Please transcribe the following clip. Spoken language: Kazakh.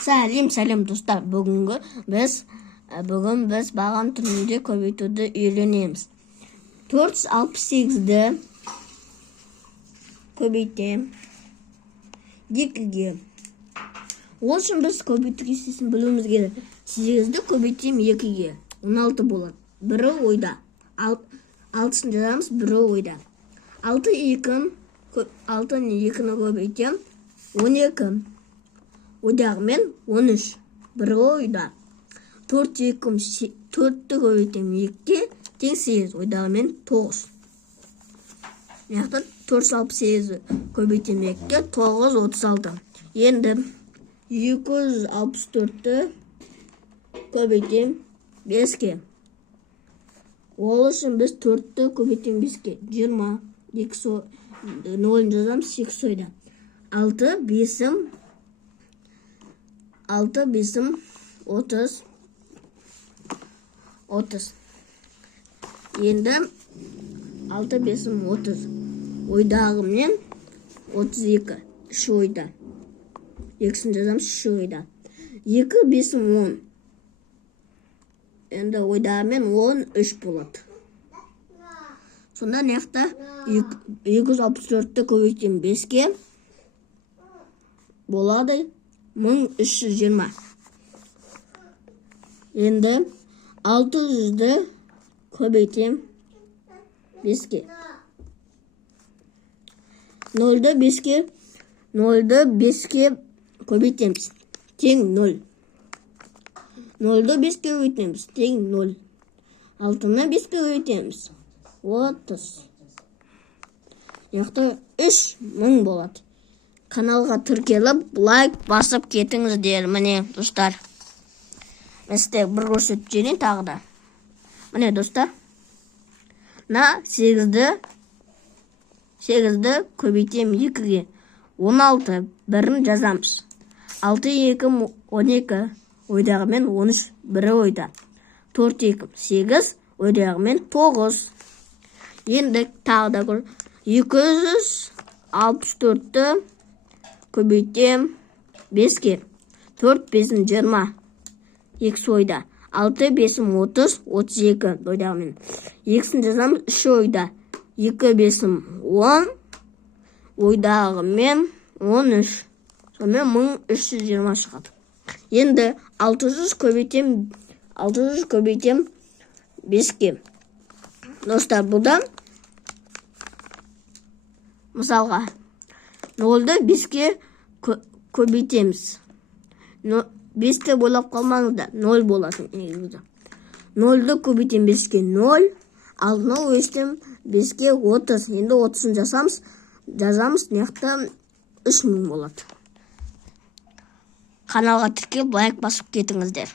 Сәлем достар. Бүгін біз баған түрінде көбейтуді үйренеміз. 468-ді көбейтем 2-ге. Ол үшін біз көбейту кестесін білуіміз керек. 8-ді көбейтем 2-ге. 16 болады. Бірі ойда. 6-сын жазамыз, бірі ойда. 6-2-ні көбейтем 12. Ойдағымен 13. Бірі ойда. 4-ті көбейтем 2-ге, тең 8. Ойдағымен 9. Яқты 468 көбейтем 2-ге, 9, 36. Енді 264-ті көбейтем 5-ге. Ол үшін біз 4-ті көбейтем 5-ге. 20. 0-ын жазам, 8 ойда. 6, 5-ім 30. Енді 6, 5-ім 30. Ойдағымен 32. 3 ойда. 2-сін жазам, 3 ойда. 2, 5-ім 10. Енді ойдағымен 13 болады. Сонда неқта 264-ті көбейтем 5-ге болады 1320. Енді 600-ді көбейтем 5-ге. 0-ды 5-ге көбейтеміз. Тең 0. 0-ды 5-ге көбейтеміз. Тең 0. 6-ны 5-ге көбейтеміз. 30. Яқты 3000 болады. Каналға тіркеліп, лайк басып кетіңіздер. Міне, достар. Мәсте бір көрсетіп жерін тағы да. Міне, достар. 8-ді көбейтем 2-ге. 16. Бірін жазамыз. 6, 2, 12. Ойдағымен 13. Бірі ойда. 4, 2, 8. Ойдағымен 9. Енді тағы да 264-ті көбейтем 5-ге. 4, 5-ім 20. 2 ойда. 6, 5-ім 30. 32 ойдағымен. 2-сін жазам, 3 ойда. 2, 5-ім 10. Ойдағымен 13. Сонымен 1320 шығады. Енді 600 көбейтем 5-ге. Достар, бұдан мысалға 0-ды 5-ге көбейтеміз. 5-ке бойлап қалмаңызда 0 боласын. 0-ды көбейтем 5-ге 0. Алдына өстем 5-ге 30. Енді 30-ын жазамыз, неқта 3000 болады. Каналға тіркеліп, лайк басып кетіңіздер.